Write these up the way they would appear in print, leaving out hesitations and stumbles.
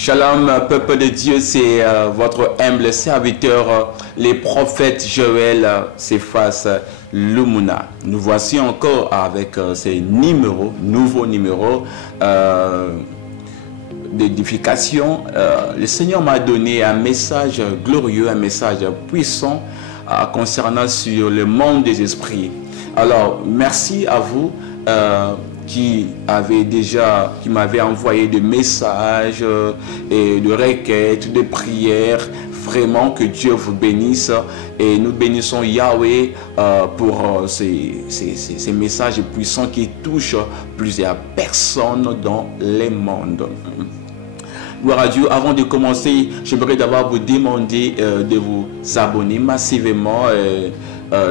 Shalom, peuple de Dieu, c'est votre humble serviteur, les prophètes Joël Cephas Lumuna. Nous voici encore avec ces nouveaux numéros d'édification. Le Seigneur m'a donné un message glorieux, un message puissant concernant sur le monde des esprits. Alors, merci à vous qui m'avait envoyé des messages et de requêtes, de prières. Vraiment que Dieu vous bénisse et nous bénissons Yahweh pour ces messages puissants qui touchent plusieurs personnes dans le monde. Gloire à Dieu. Avant de commencer, j'aimerais d'abord vous demander de vous abonner massivement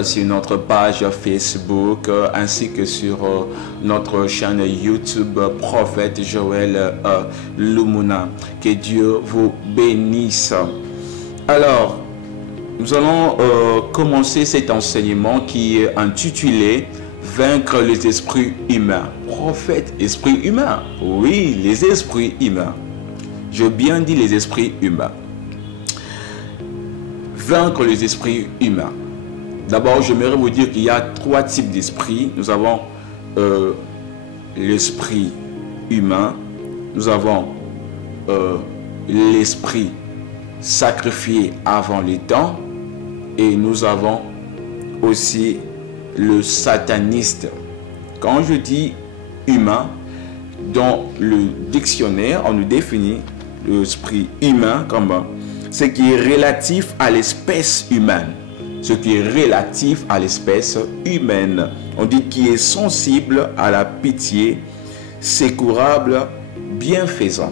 sur notre page Facebook ainsi que sur notre chaîne YouTube Prophète Joël Lumuna. Que Dieu vous bénisse. Alors, nous allons commencer cet enseignement qui est intitulé « Vaincre les esprits humains ». Prophète, esprit humain. Oui, les esprits humains. Je bien dis les esprits humains. Vaincre les esprits humains. D'abord, j'aimerais vous dire qu'il y a trois types d'esprits. Nous avons l'esprit humain, nous avons l'esprit sacrifié avant les temps et nous avons aussi le sataniste. Quand je dis humain, dans le dictionnaire, on nous définit l'esprit humain comme ce qui est relatif à l'espèce humaine. Ce qui est relatif à l'espèce humaine. On dit qui est sensible à la pitié, secourable, bienfaisant.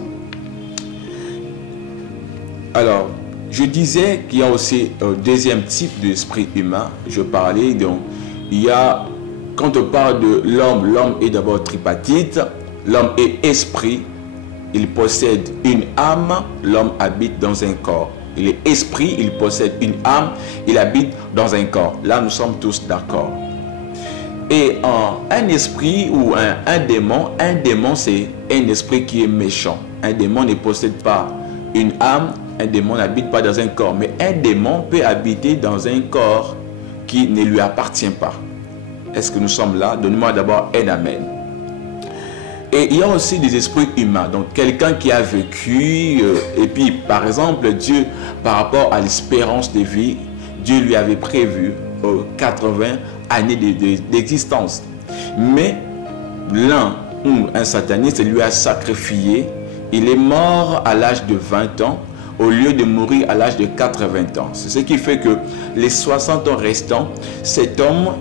Alors, je disais qu'il y a aussi un deuxième type d'esprit humain. Je parlais donc, il y a, quand on parle de l'homme, l'homme est d'abord tripartite. L'homme est esprit, il possède une âme, l'homme habite dans un corps. Il est esprit, il possède une âme, il habite dans un corps. Là, nous sommes tous d'accord. Et un esprit ou un démon, c'est un esprit qui est méchant. Un démon ne possède pas une âme, un démon n'habite pas dans un corps. Mais un démon peut habiter dans un corps qui ne lui appartient pas. Est-ce que nous sommes là? Donnez-moi d'abord un amen. Et il y a aussi des esprits humains. Donc, quelqu'un qui a vécu, et puis, par exemple, Dieu, par rapport à l'espérance de vie, Dieu lui avait prévu 80 années d'existence. Mais l'un, ou un sataniste, lui a sacrifié. Il est mort à l'âge de 20 ans, au lieu de mourir à l'âge de 80 ans. C'est ce qui fait que les 60 ans restants, cet homme,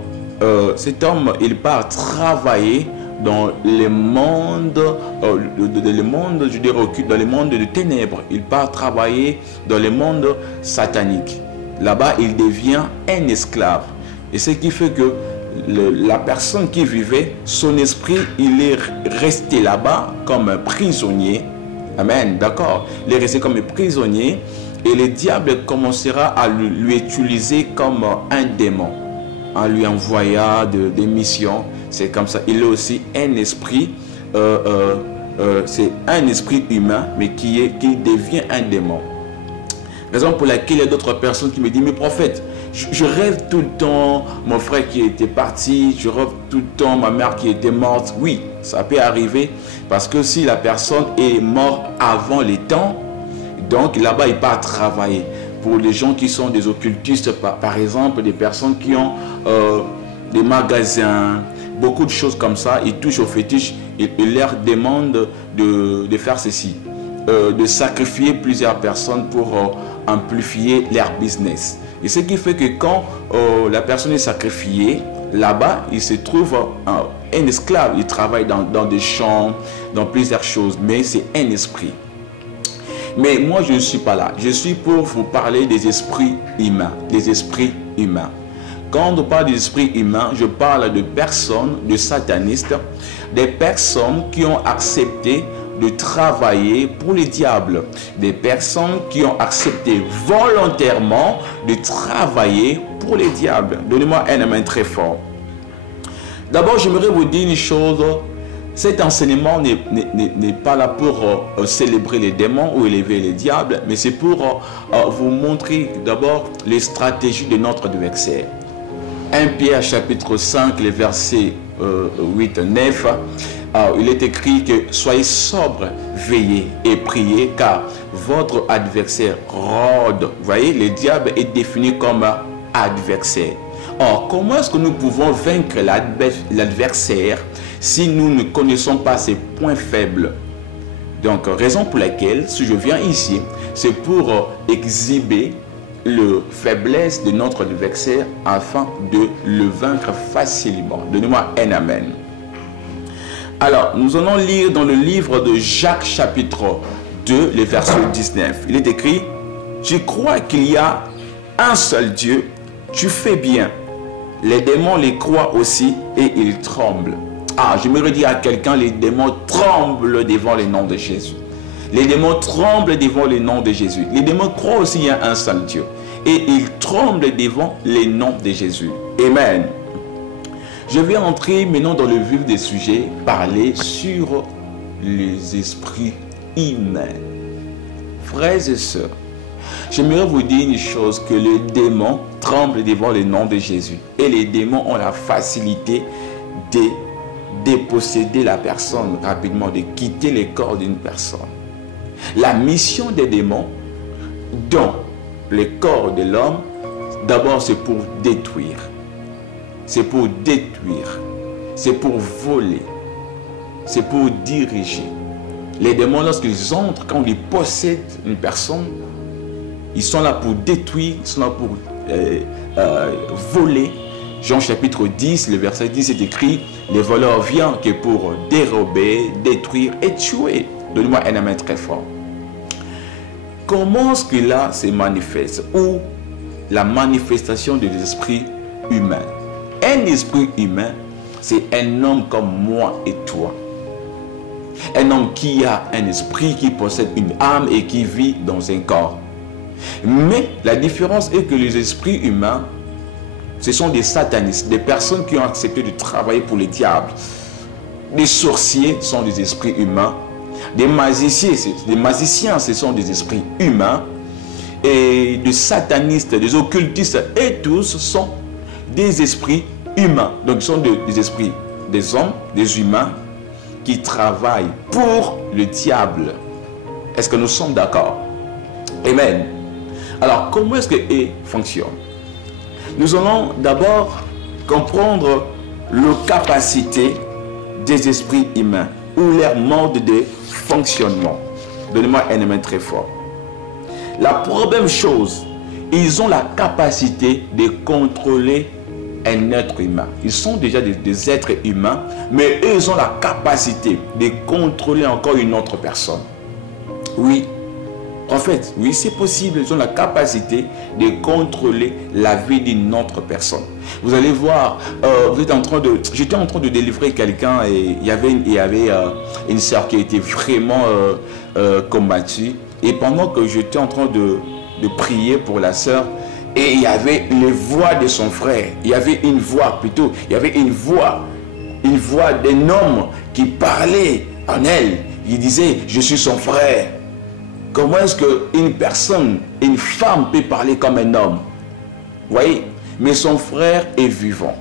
il part travailler dans le monde, je dirais occulte, dans le monde de ténèbres. Il part travailler dans le monde satanique. Là-bas, il devient un esclave. Et ce qui fait que la personne qui vivait, son esprit, il est resté là-bas comme un prisonnier. Amen, d'accord. Il est resté comme un prisonnier et le diable commencera à lui utiliser comme un démon, en lui envoyant des missions. C'est comme ça. Il est aussi un esprit, c'est un esprit humain, mais qui devient un démon. Raison pour laquelle il y a d'autres personnes qui me disent, mais prophète, je rêve tout le temps mon frère qui était parti, je rêve tout le temps ma mère qui était morte. Oui, ça peut arriver parce que si la personne est morte avant les temps, donc là-bas il part travailler. Pour les gens qui sont des occultistes, par exemple, des personnes qui ont des magasins, beaucoup de choses comme ça, ils touchent au fétiche, ils leur demandent de faire ceci, de sacrifier plusieurs personnes pour amplifier leur business. Et ce qui fait que quand la personne est sacrifiée, là-bas, il se trouve un esclave. Il travaille dans des champs, dans plusieurs choses, mais c'est un esprit. Mais moi, je ne suis pas là. Je suis pour vous parler des esprits humains, des esprits humains. Quand on parle des esprits humains, je parle de personnes, de satanistes, des personnes qui ont accepté de travailler pour le diable, des personnes qui ont accepté volontairement de travailler pour le diable. Donnez-moi un amen très fort. D'abord, j'aimerais vous dire une chose Cet enseignement n'est pas là pour célébrer les démons ou élever les diables, mais c'est pour vous montrer d'abord les stratégies de notre adversaire. 1 Pierre chapitre 5, les versets 8 et 9, il est écrit que soyez sobres, veillez et priez, car votre adversaire rôde. Vous voyez, le diable est défini comme adversaire. Or, comment est-ce que nous pouvons vaincre l'adversaire si nous ne connaissons pas ses points faibles? Donc, raison pour laquelle, si je viens ici, c'est pour exhiber la faiblesse de notre adversaire afin de le vaincre facilement. Donnez-moi un amen. Alors, nous allons lire dans le livre de Jacques chapitre 2, le verset 19. Il est écrit, « Tu crois qu'il y a un seul Dieu, tu fais bien. Les démons les croient aussi et ils tremblent. » Ah, je me redis à quelqu'un, les démons tremblent devant le nom de Jésus. Les démons tremblent devant le nom de Jésus. Les démons croient aussi qu'il y a un seul Dieu. Et ils tremblent devant le nom de Jésus. Amen. Je vais entrer maintenant dans le vif des sujets, parler sur les esprits humains. Frères et sœurs, j'aimerais vous dire une chose, que les démons tremblent devant le nom de Jésus. Et les démons ont la facilité de déposséder la personne rapidement, de quitter le corps d'une personne. La mission des démons dans le corps de l'homme, d'abord c'est pour détruire. C'est pour détruire. C'est pour voler. C'est pour diriger. Les démons, lorsqu'ils entrent, quand ils possèdent une personne, ils sont là pour détruire, ils sont là pour voler. Jean chapitre 10, le verset 10 est écrit, les voleurs viennent que pour dérober, détruire et tuer. Donnez-moi un amen très fort. Comment est-ce que là se manifeste? Ou la manifestation de l'esprit humain. Un esprit humain, c'est un homme comme moi et toi. Un homme qui a un esprit, qui possède une âme et qui vit dans un corps. Mais la différence est que les esprits humains, ce sont des satanistes, des personnes qui ont accepté de travailler pour le diable. Les sorciers sont des esprits humains. Des magiciens, ce sont des esprits humains. Et des satanistes, des occultistes, et tous sont des esprits humains. Donc, ce sont des esprits, des hommes, des humains qui travaillent pour le diable. Est-ce que nous sommes d'accord? Amen. Alors, comment est-ce que fonctionne? Nous allons d'abord comprendre la capacité des esprits humains ou leur mode de fonctionnement. Donnez-moi un amen très fort. La première chose, ils ont la capacité de contrôler un être humain. Ils sont déjà des êtres humains, mais eux, ils ont la capacité de contrôler encore une autre personne. Oui. En fait, oui, c'est possible. Ils ont la capacité de contrôler la vie d'une autre personne. Vous allez voir, j'étais en train de délivrer quelqu'un et il y avait une sœur qui était vraiment combattue. Et pendant que j'étais en train de prier pour la sœur, et il y avait les voix de son frère. Il y avait une voix plutôt. Il y avait une voix d'un homme qui parlait en elle. Il disait, je suis son frère. Comment est-ce qu'une personne, une femme peut parler comme un homme? Vous voyez? Mais son frère est vivant.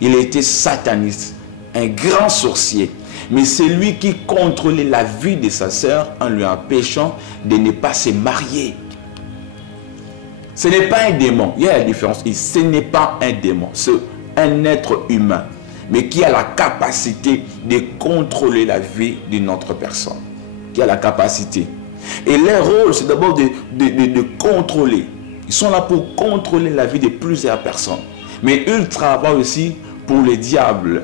Il était sataniste, un grand sorcier. Mais c'est lui qui contrôlait la vie de sa sœur en lui empêchant de ne pas se marier. Ce n'est pas un démon. Il y a la différence. Ce n'est pas un démon. C'est un être humain. Mais qui a la capacité de contrôler la vie d'une autre personne. Qui a la capacité. Et leur rôle, c'est d'abord de contrôler. Ils sont là pour contrôler la vie de plusieurs personnes. Mais ils travaillent aussi pour le diable.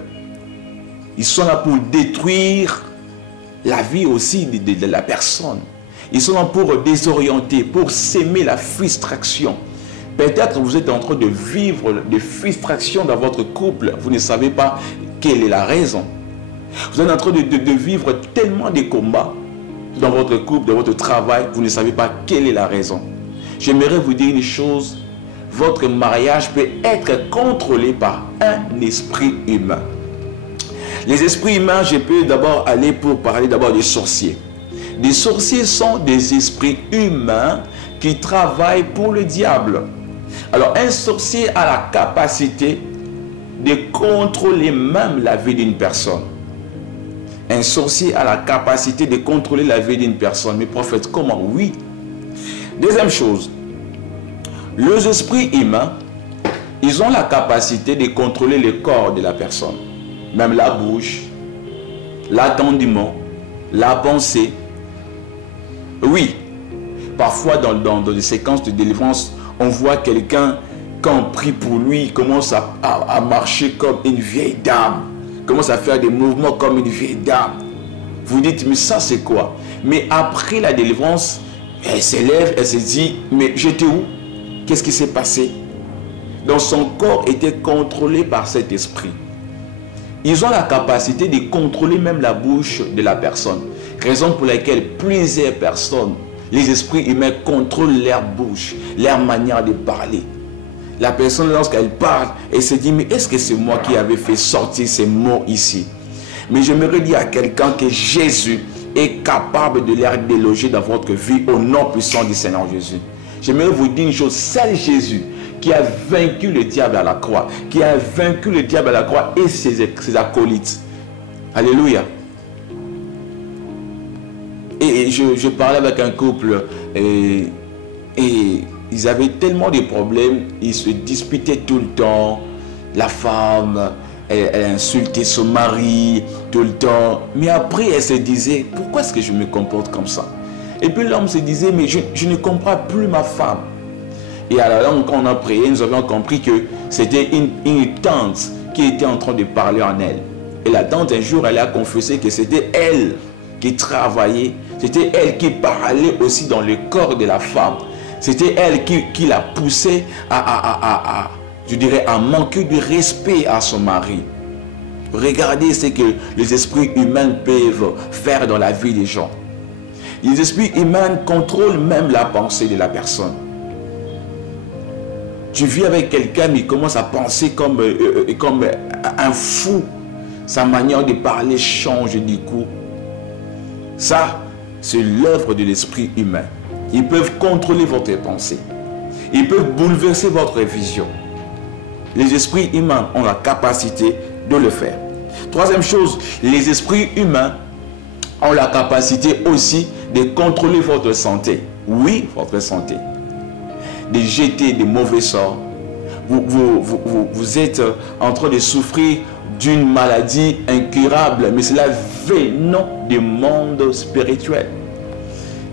Ils sont là pour détruire la vie aussi de la personne. Ils sont là pour désorienter, pour s'aimer la frustration. Peut-être vous êtes en train de vivre des frustrations dans votre couple. Vous ne savez pas quelle est la raison. Vous êtes en train de vivre tellement de combats dans votre couple, dans votre travail. Vous ne savez pas quelle est la raison. J'aimerais vous dire une chose. Votre mariage peut être contrôlé par un esprit humain. Les esprits humains, je peux d'abord aller pour parler d'abord des sorciers. Les sorciers sont des esprits humains qui travaillent pour le diable. Alors, un sorcier a la capacité de contrôler même la vie d'une personne. Un sorcier a la capacité de contrôler la vie d'une personne. Mais prophète, comment? Oui. Deuxième chose, les esprits humains, ils ont la capacité de contrôler le corps de la personne. Même la bouche, l'attendement, la pensée. Oui, parfois dans des séquences de délivrance, on voit quelqu'un, quand on prie pour lui, il commence à marcher comme une vieille dame, commence à faire des mouvements comme une vieille dame. Vous dites, mais ça c'est quoi? Mais après la délivrance, elle s'élève, elle se dit, mais j'étais où? Qu'est-ce qui s'est passé? Donc son corps était contrôlé par cet esprit. Ils ont la capacité de contrôler même la bouche de la personne. Raison pour laquelle plusieurs personnes, les esprits humains contrôlent leur bouche, leur manière de parler. La personne, lorsqu'elle parle, elle se dit, mais est-ce que c'est moi qui avais fait sortir ces mots ici? Mais j'aimerais dire à quelqu'un que Jésus est capable de leur déloger dans votre vie au nom puissant du Seigneur Jésus. J'aimerais vous dire une chose, c'est Jésus qui a vaincu le diable à la croix, qui a vaincu le diable à la croix et ses acolytes. Alléluia. Et je parlais avec un couple et ils avaient tellement de problèmes, ils se disputaient tout le temps. La femme, elle insultait son mari tout le temps. Mais après, elle se disait, pourquoi est-ce que je me comporte comme ça? Et puis l'homme se disait, mais je ne comprends plus ma femme. Et alors, quand on a prié, nous avions compris que c'était une tante qui était en train de parler en elle. Et la tante, un jour, elle a confessé que c'était elle qui travaillait. C'était elle qui parlait aussi dans le corps de la femme. C'était elle qui la poussait je dirais, à manquer de respect à son mari. Regardez ce que les esprits humains peuvent faire dans la vie des gens. Les esprits humains contrôlent même la pensée de la personne. Tu vis avec quelqu'un, mais il commence à penser comme un fou. Sa manière de parler change du coup. Ça, c'est l'œuvre de l'esprit humain. Ils peuvent contrôler votre pensée. Ils peuvent bouleverser votre vision. Les esprits humains ont la capacité de le faire. Troisième chose, les esprits humains ont la capacité aussi de contrôler votre santé. Oui, votre santé. De jeter des mauvais sorts. Vous êtes en train de souffrir d'une maladie incurable, mais cela venant du monde spirituel.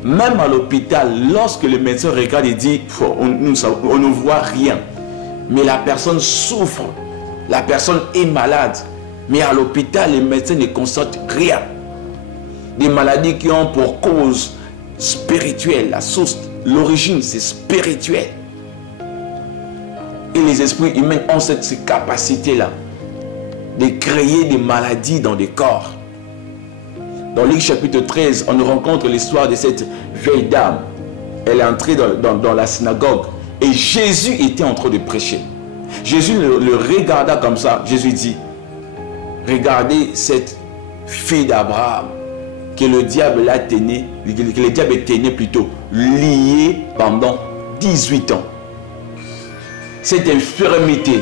Même à l'hôpital, lorsque le médecin regarde et dit, on ne voit rien, mais la personne souffre, la personne est malade, mais à l'hôpital, les médecins ne constatent rien. Des maladies qui ont pour cause spirituelle, la source, l'origine, c'est spirituel. Et les esprits humains ont cette capacité-là de créer des maladies dans des corps. Dans Luc chapitre 13, on rencontre l'histoire de cette vieille dame. Elle est entrée dans la synagogue et Jésus était en train de prêcher. Jésus le regarda comme ça. Jésus dit, regardez cette fille d'Abraham que le diable a tenu, que le diable tenait plutôt liée pendant 18 ans. Cette infirmité,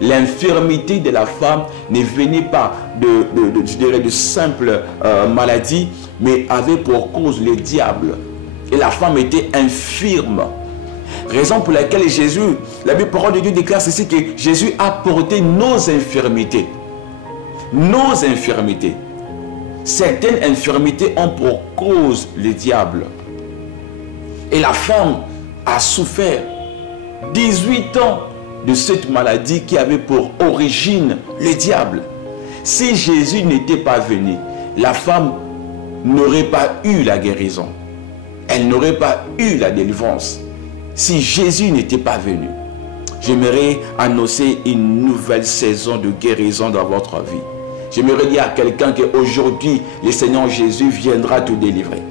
l'infirmité de la femme ne venait pas de simple maladie, mais avait pour cause le diable. Et la femme était infirme. Raison pour laquelle Jésus, la parole de Dieu déclare ceci, que Jésus a porté nos infirmités. Nos infirmités. Certaines infirmités ont pour cause le diable. Et la femme a souffert 18 ans de cette maladie qui avait pour origine le diable. Si Jésus n'était pas venu, la femme n'aurait pas eu la guérison. Elle n'aurait pas eu la délivrance. Si Jésus n'était pas venu, j'aimerais annoncer une nouvelle saison de guérison dans votre vie. J'aimerais dire à quelqu'un qu'aujourd'hui, le Seigneur Jésus viendra te délivrer.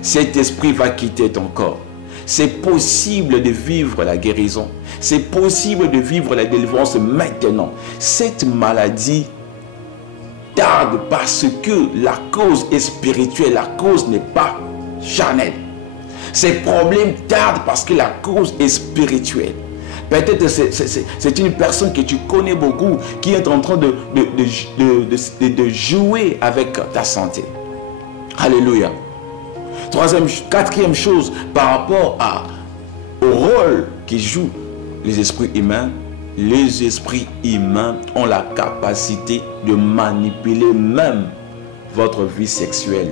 Cet esprit va quitter ton corps. C'est possible de vivre la guérison. C'est possible de vivre la délivrance maintenant. Cette maladie tardent parce que la cause est spirituelle, la cause n'est pas charnelle. Ces problèmes tardent parce que la cause est spirituelle. Peut-être c'est une personne que tu connais beaucoup qui est en train de jouer avec ta santé. Alléluia. Quatrième chose, par rapport au rôle qui jouent les esprits humains ont la capacité de manipuler même votre vie sexuelle.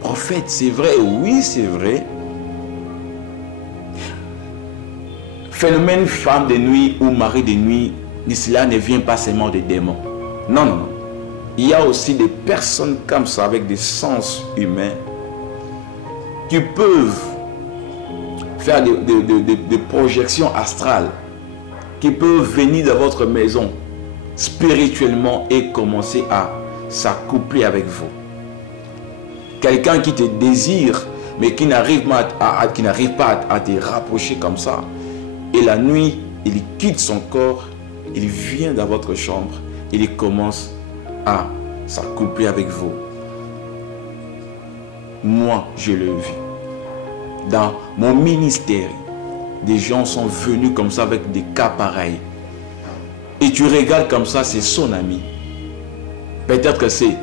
Prophète, c'est vrai? Oui, c'est vrai. Phénomène femme de nuit ou mari de nuit, cela ne vient pas seulement des démons. Non, non, non. Il y a aussi des personnes comme ça avec des sens humains qui peuvent faire des projections astrales, qui peuvent venir dans votre maison spirituellement et commencer à s'accoupler avec vous. Quelqu'un qui te désire, mais qui n'arrive pas à te rapprocher comme ça. Et la nuit, il quitte son corps, il vient dans votre chambre, il commence à s'accoupler avec vous. Moi, je l'ai vu. Dans mon ministère, des gens sont venus comme ça avec des cas pareils. Et tu regardes comme ça, c'est son ami. Peut-être que c'est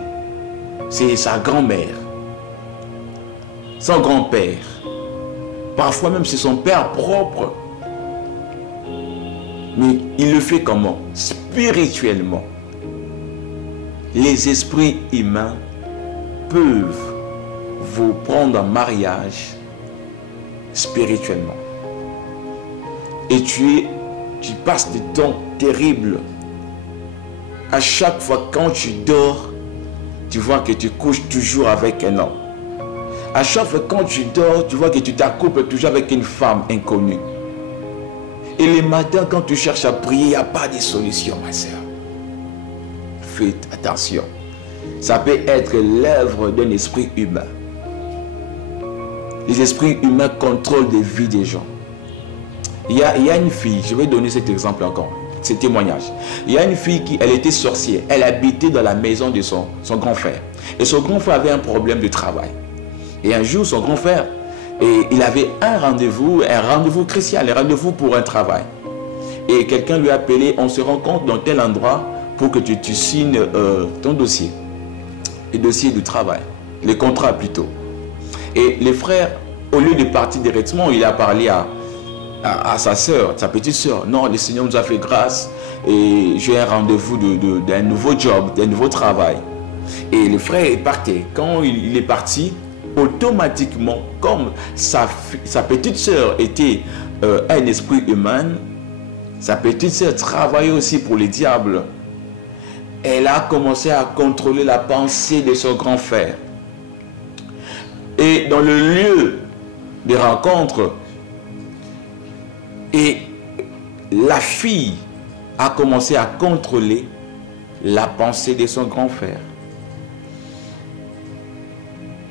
sa grand-mère, son grand-père. Parfois même c'est son père propre. Mais il le fait comment? Spirituellement. Les esprits humains peuvent vous prendre en mariage spirituellement. Et tu passes des temps terribles. À chaque fois quand tu dors, tu vois que tu couches toujours avec un homme. À chaque fois quand tu dors, tu vois que tu t'accouples toujours avec une femme inconnue. Et les matins, quand tu cherches à prier, il n'y a pas de solution, ma soeur. Faites attention. Ça peut être l'œuvre d'un esprit humain. Les esprits humains contrôlent des vies des gens. Il y a une fille, je vais donner cet exemple encore, ce témoignage. Il y a une fille elle était sorcière. Elle habitait dans la maison de son grand frère. Et son grand frère avait un problème de travail. Et un jour, son grand frère, il avait un rendez-vous crucial, un rendez-vous pour un travail. Et quelqu'un lui a appelé, on se rencontre dans tel endroit pour que tu signes ton dossier. Le dossier du travail, le contrat plutôt. Et les frères, au lieu de partir directement, il a parlé à sa soeur, sa petite soeur. Non, le Seigneur nous a fait grâce et j'ai un rendez-vous d'un nouveau job, d'un nouveau travail. Et le frère est parti. Quand il est parti, automatiquement, comme sa petite soeur était un esprit humain, sa petite soeur travaillait aussi pour les diables. Elle a commencé à contrôler la pensée de son grand frère. Et dans le lieu de rencontre, et la fille a commencé à contrôler la pensée de son grand frère.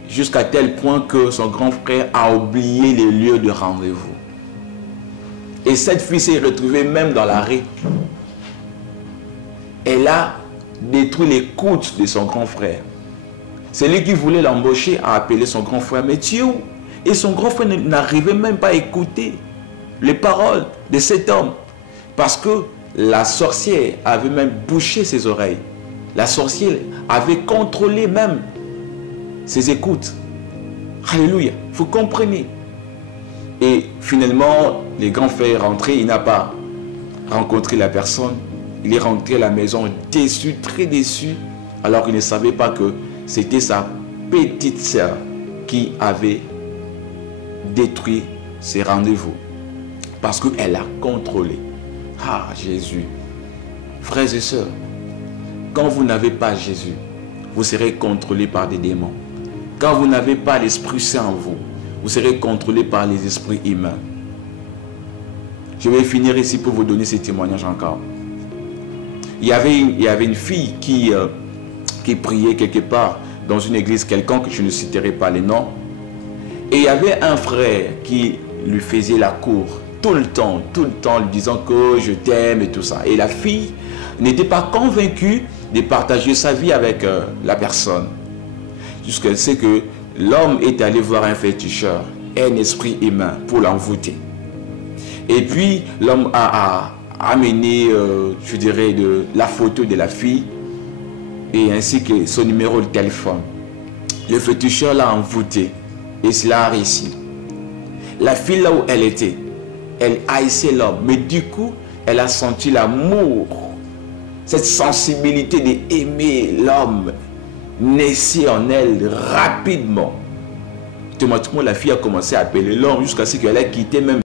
Jusqu'à tel point que son grand frère a oublié les lieux de rendez-vous. Et cette fille s'est retrouvée même dans la rue. Elle a détruit les côtes de son grand frère. Celui qui voulait l'embaucher a appelé son grand frère, mais tu es où? Et son grand frère n'arrivait même pas à écouter les paroles de cet homme. Parce que la sorcière avait même bouché ses oreilles. La sorcière avait contrôlé même ses écoutes. Alléluia. Vous comprenez. Et finalement, le grand frère est rentré. Il n'a pas rencontré la personne. Il est rentré à la maison déçu, très déçu. Alors qu'il ne savait pas que c'était sa petite sœur qui avait détruit ses rendez-vous. Parce qu'elle a contrôlé. Ah, Jésus. Frères et sœurs, quand vous n'avez pas Jésus, vous serez contrôlés par des démons. Quand vous n'avez pas l'Esprit Saint en vous, vous serez contrôlés par les esprits humains. Je vais finir ici pour vous donner ces témoignages encore. Il y avait une fille qui priait quelque part dans une église quelconque, je ne citerai pas les noms. Et il y avait un frère qui lui faisait la cour tout le temps, lui disant que je t'aime et tout ça. Et la fille n'était pas convaincue de partager sa vie avec la personne. Jusqu'à ce que l'homme est allé voir un féticheur, un esprit humain, pour l'envoûter. Et puis, l'homme a amené, je dirais, la photo de la fille et ainsi que son numéro de téléphone. Le féticheur l'a envoûté et cela a réussi. La fille, là où elle était, elle haïssait l'homme, mais du coup, elle a senti l'amour, cette sensibilité d'aimer l'homme naissait en elle rapidement. Automatiquement, la fille a commencé à appeler l'homme jusqu'à ce qu'elle ait quitté même